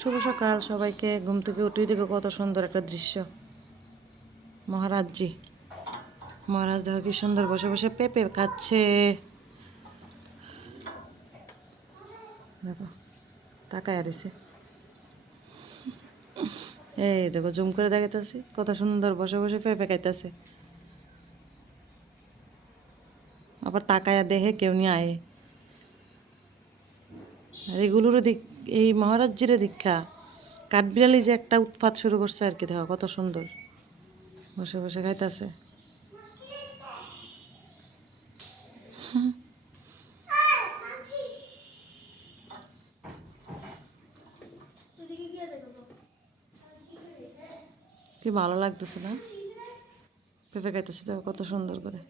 শুভ সকাল সবাইকে। ঘুম থেকে উঠেই দেখো কত সুন্দর একটা দৃশ্য। মহারাজজি, মহারাজ দেখো কি সুন্দর বসে বসে পেঁপে খাচ্ছে। দেখো তাকায় আরিছে, এই দেখো জুম করে দেখাইতেছি কত সুন্দর বসে বসে পেঁপে খাইতেছে। আবার তাকায়া দেখে কেউ নিয়ে আয়ে। আর এগুলোরও দিক, এই মহারাজজিরে দীক্ষা কাঠবিড়ালি যে একটা উৎপাত শুরু করছে আর কি। দেখো কত সুন্দর বসে বসে খাইতেছে। কি ভালো লাগতেছে না? পেঁপে খাইতেছে দেখো কত সুন্দর করে।